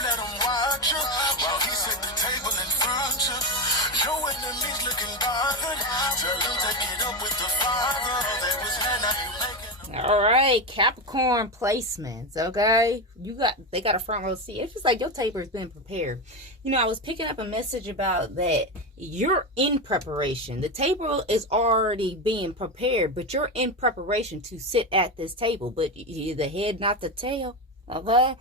let him watch you while he set the table in front you. Your enemies looking bothered. Tell them to get up with the father. They was mad, now you making. All right, Capricorn placements. Okay, they got a front row seat. It's just like your table has been prepared. You know, I was picking up a message about that. You're in preparation. The table is already being prepared, but you're in preparation to sit at this table. But you're the head, not the tail. Okay,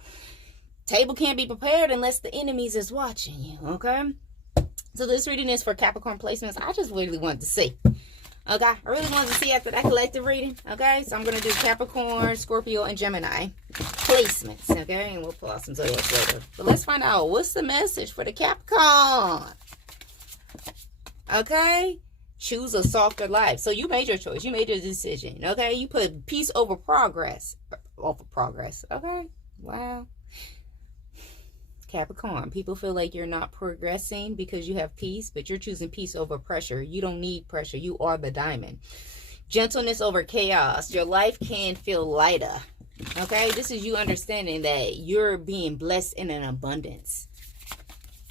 table can't be prepared unless the enemies is watching you. Okay, so this reading is for Capricorn placements. I just really wanted to see. Okay, I really wanted to see after that collective reading. Okay, so I'm going to do Capricorn, Scorpio, and Gemini placements. Okay, and we'll pull out some zodiacs later. But let's find out what's the message for the Capricorn. Okay, choose a softer life. So you made your choice. You made your decision. Okay, you put peace over progress. Over progress. Okay, wow. Capricorn, people feel like you're not progressing because you have peace, but you're choosing peace over pressure. You don't need pressure. You are the diamond. Gentleness over chaos. Your life can feel lighter. Okay, this is you understanding that you're being blessed in an abundance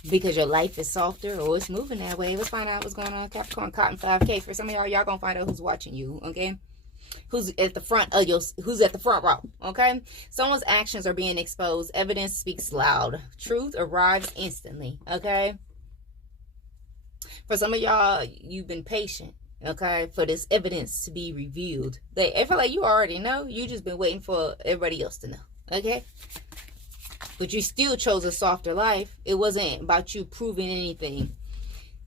because your life is softer or it's moving that way. Let's find out what's going on. Capricorn, Cotton 5K. For some of y'all gonna find out who's watching you. Okay, who's at the front of who's at the front row. Okay, someone's actions are being exposed. Evidence speaks loud. Truth arrives instantly. Okay, for some of y'all, you've been patient. Okay, for this evidence to be revealed. I feel like you already know. You just been waiting for everybody else to know. Okay, but you still chose a softer life. It wasn't about you proving anything.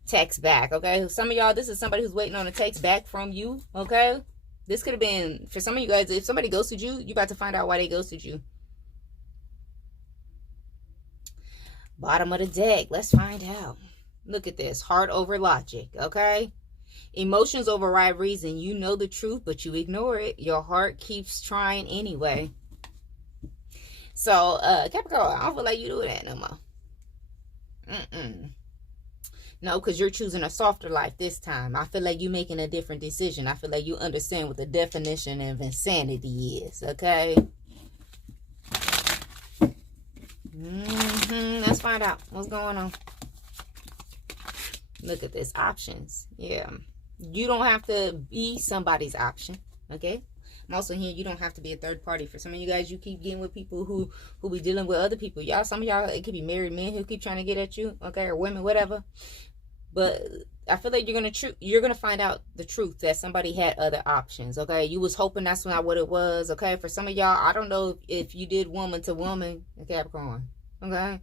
Text back. Okay, some of y'all, this is somebody who's waiting on a text back from you. Okay, this could have been, for some of you guys, if somebody ghosted you, you about to find out why they ghosted you. Bottom of the deck. Let's find out. Look at this. Heart over logic. Okay. Emotions override reason. You know the truth, but you ignore it. Your heart keeps trying anyway. So, Capricorn, I don't feel like you doing that no more. No, because you're choosing a softer life this time. I feel like you're making a different decision. I feel like you understand what the definition of insanity is. Okay? Let's find out what's going on. Look at this. Options. Yeah. You don't have to be somebody's option. Okay? I'm also hearing you don't have to be a third party. For some of you guys, you keep getting with people who be dealing with other people. Y'all, some of y'all, it could be married men who keep trying to get at you. Okay? Or women, whatever. But I feel like you're gonna find out the truth that somebody had other options. Okay, you was hoping that's not what it was. Okay, for some of y'all, I don't know if you did woman to woman, Capricorn. Okay,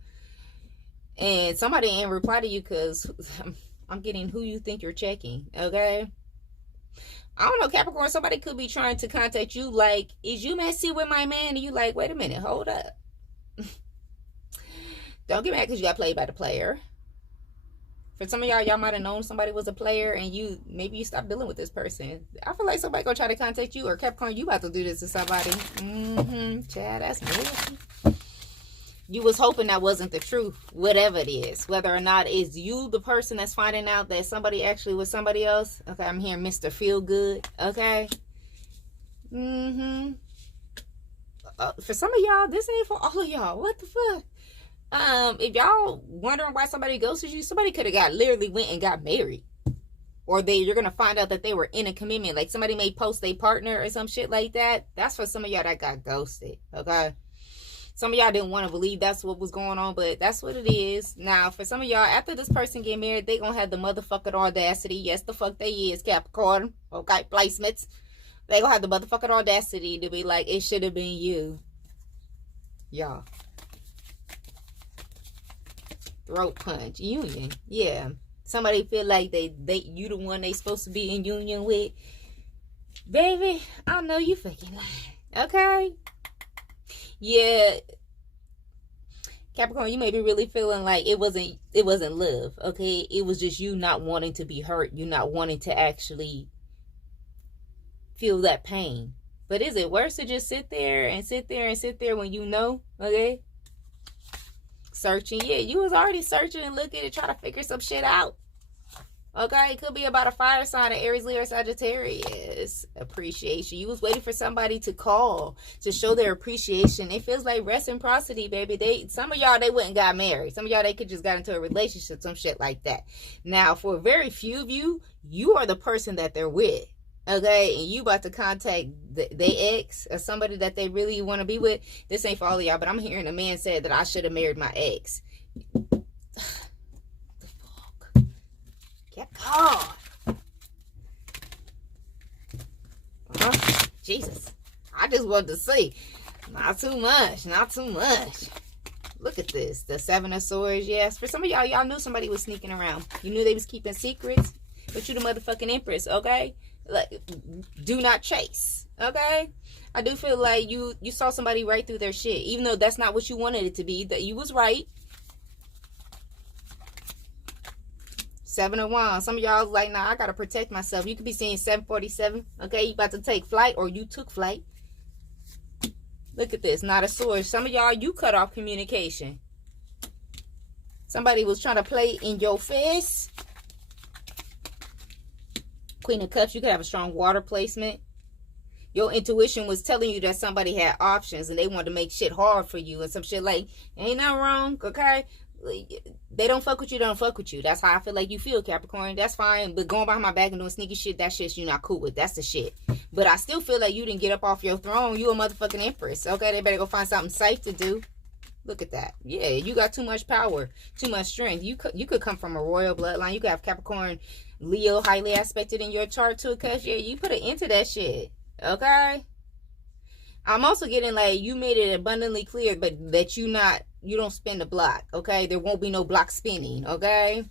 and somebody ain't reply to you because I'm getting who you think you're checking. Okay, I don't know, Capricorn. Somebody could be trying to contact you. Like, is you messy with my man? And you like, wait a minute, hold up. Don't get mad because you got played by the player. For some of y'all might have known somebody was a player and maybe you stopped dealing with this person. I feel like somebody gonna try to contact you, or Capricorn, you about to do this to somebody. Chad, that's me. You was hoping that wasn't the truth, whatever it is. Whether or not it's you the person that's finding out that somebody actually was somebody else. Okay, I'm hearing Mr. Feel Good. Okay. For some of y'all, this ain't for all of y'all. What the fuck? If y'all wondering why somebody ghosted you, somebody could have literally went and got married, or you're gonna find out that they were in a commitment. Like somebody may post their partner or some shit like that. That's for some of y'all that got ghosted. Okay, some of y'all didn't want to believe that's what was going on, but that's what it is. Now, for some of y'all, after this person get married, they gonna have the motherfucking audacity. Yes, the fuck they is, Capricorn. Okay, placements. They gonna have the motherfucking audacity to be like, it should have been you, y'all. Throat punch. Union. Yeah. Somebody feel like you the one they supposed to be in union with. Baby, I know you fucking lying. Okay? Yeah. Capricorn, you may be really feeling like it wasn't love. Okay? It was just you not wanting to be hurt. You not wanting to actually feel that pain. But is it worse to just sit there when you know? Okay? Searching. Yeah, you was already searching and looking and trying to figure some shit out. Okay, it could be about a fire sign, an Aries, Leo, or Sagittarius. Appreciation. You was waiting for somebody to call to show their appreciation. It feels like reciprocity, baby. Some of y'all, they wouldn't got married. Some of y'all, they could just got into a relationship, some shit like that. Now, for very few of you, you are the person that they're with. Okay, and you about to contact their ex or somebody that they really want to be with. This ain't for all of y'all, but I'm hearing a man say that I should have married my ex. Capricorn. Jesus. I just wanted to say, not too much. Not too much. Look at this. The Seven of Swords, yes. For some of y'all, y'all knew somebody was sneaking around. You knew they was keeping secrets. But you the motherfucking Empress, okay? Like, do not chase, okay? I do feel like you saw somebody right through their shit. Even though that's not what you wanted it to be. That you was right. Seven of Wands. Some of y'all like, nah, I gotta protect myself. You could be seeing 747. Okay, you about to take flight or you took flight. Look at this. Knight of Swords. Some of y'all, you cut off communication. Somebody was trying to play in your face. Queen of Cups. You could have a strong water placement. Your intuition was telling you that somebody had options and they wanted to make shit hard for you and some shit like, ain't nothing wrong, okay? They don't fuck with you, they don't fuck with you. That's how I feel like you feel, Capricorn. That's fine. But going behind my back and doing sneaky shit, that shit's you not cool with. That's the shit. But I still feel like you didn't get up off your throne. You a motherfucking Empress. Okay, they better go find something safe to do. Look at that. Yeah, you got too much power, too much strength. You could come from a royal bloodline. You could have Capricorn, Leo highly aspected in your chart too, because yeah, you put it into that shit. Okay? I'm also getting like you made it abundantly clear, but that you don't spin the block, okay? There won't be no block spinning, okay?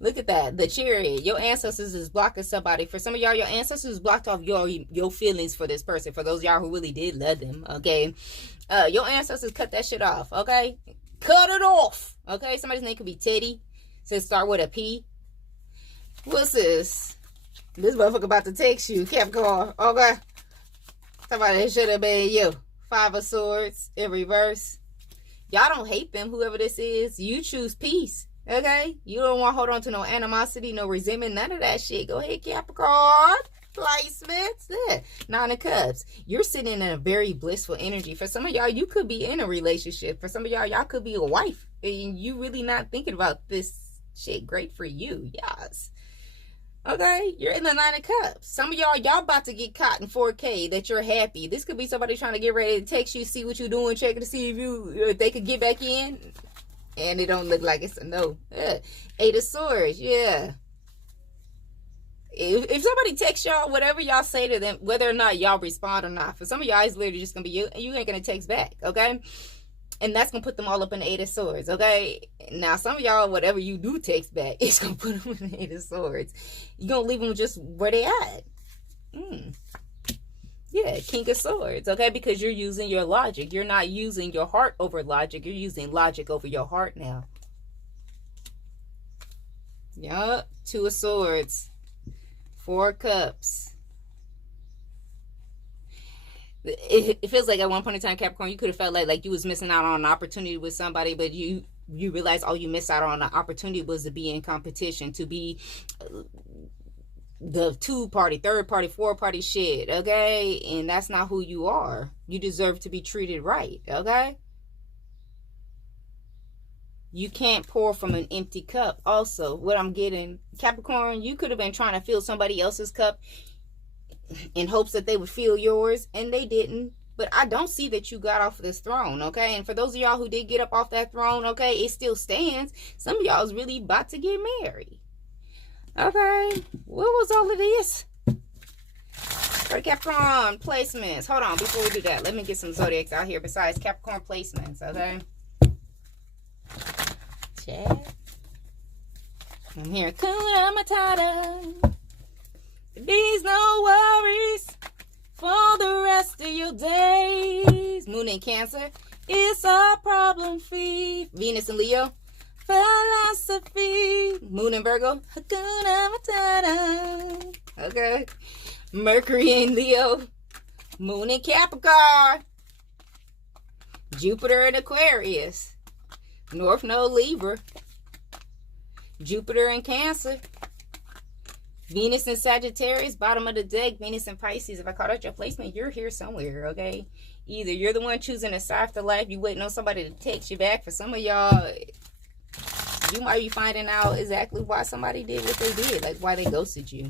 Look at that. The Chariot. Your ancestors is blocking somebody. For some of y'all, your ancestors blocked off your feelings for this person. For those of y'all who really did love them, okay? Your ancestors cut that shit off, okay? Cut it off, okay? Somebody's name could be Teddy. Says start with a P. What's this? This motherfucker about to text you, Capricorn, okay? Somebody should have been you. Five of Swords in reverse. Y'all don't hate them, whoever this is. You choose peace, okay? You don't want to hold on to no animosity, no resentment, none of that shit. Go ahead, Capricorn. Placements. Yeah. Nine of Cups. You're sitting in a very blissful energy. For some of y'all, you could be in a relationship. For some of y'all, y'all could be a wife. And you really not thinking about this shit. Great for you. Yes. Okay, you're in the Nine of Cups. Some of y'all about to get caught in 4K that you're happy. This could be somebody trying to get ready to text you, see what you're doing, checking to see if they could get back in. And it don't look like it's a no. Yeah. Eight of Swords, yeah. If somebody texts y'all, whatever y'all say to them, whether or not y'all respond or not, for some of y'all, it's literally just going to be you, and you ain't going to text back, okay? And that's going to put them all up in the Eight of Swords, okay? Now, some of y'all, whatever you do text back, it's going to put them in the Eight of Swords. You're going to leave them just where they at. Yeah, King of Swords, okay? Because you're using your logic. You're not using your heart over logic. You're using logic over your heart now. Yup. Two of Swords. Four Cups. It feels like at one point in time, Capricorn, you could have felt like you was missing out on an opportunity with somebody, but you realize all you missed out on an opportunity was to be in competition, to be the 2-party, 3rd-party, 4-party shit, okay? And that's not who you are. You deserve to be treated right, okay? You can't pour from an empty cup. Also, what I'm getting, Capricorn, you could have been trying to fill somebody else's cup in hopes that they would feel yours, and they didn't. But I don't see that you got off of this throne, okay? And for those of y'all who did get up off that throne, okay, it still stands. Some of y'all is really about to get married, okay? What was all of this? For Capricorn placements. Hold on, before we do that, let me get some zodiacs out here besides Capricorn placements, okay? Chat. I'm here. Kuna Matata. These no worries for the rest of your days. Moon in Cancer. It's a problem free. Venus in Leo. Philosophy. Moon in Virgo. Hakuna Matata. Okay. Mercury in Leo. Moon in Capricorn. Jupiter in Aquarius. North Node Libra. Jupiter in Cancer. Venus in Sagittarius, bottom of the deck, Venus in Pisces. If I caught out your placement, you're here somewhere, okay? Either you're the one choosing a softer life, you waiting on somebody to text you back. For some of y'all, you might be finding out exactly why somebody did what they did, like why they ghosted you.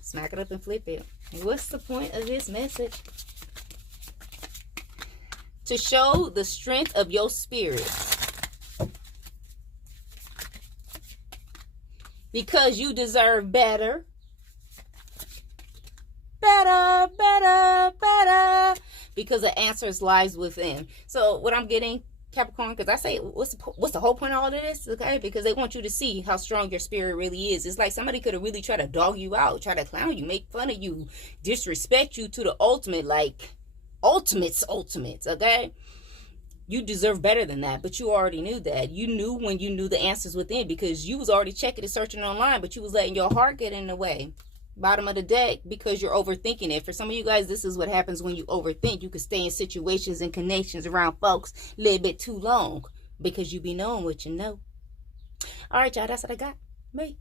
Smack it up and flip it. What's the point of this message? To show the strength of your spirit. Because you deserve better. Better, better, better. Because the answers lies within. So what I'm getting, Capricorn, because I say, what's the whole point of all of this? Okay, because they want you to see how strong your spirit really is. It's like somebody could have really tried to dog you out, try to clown you, make fun of you, disrespect you to the ultimate, like ultimates, okay? You deserve better than that, but you already knew that. You knew when you knew the answers within, because you was already checking and searching online, but you was letting your heart get in the way. Bottom of the deck, because you're overthinking it. For some of you guys, this is what happens when you overthink. You can stay in situations and connections around folks a little bit too long because you be knowing what you know. All right, y'all, that's what I got. Bye.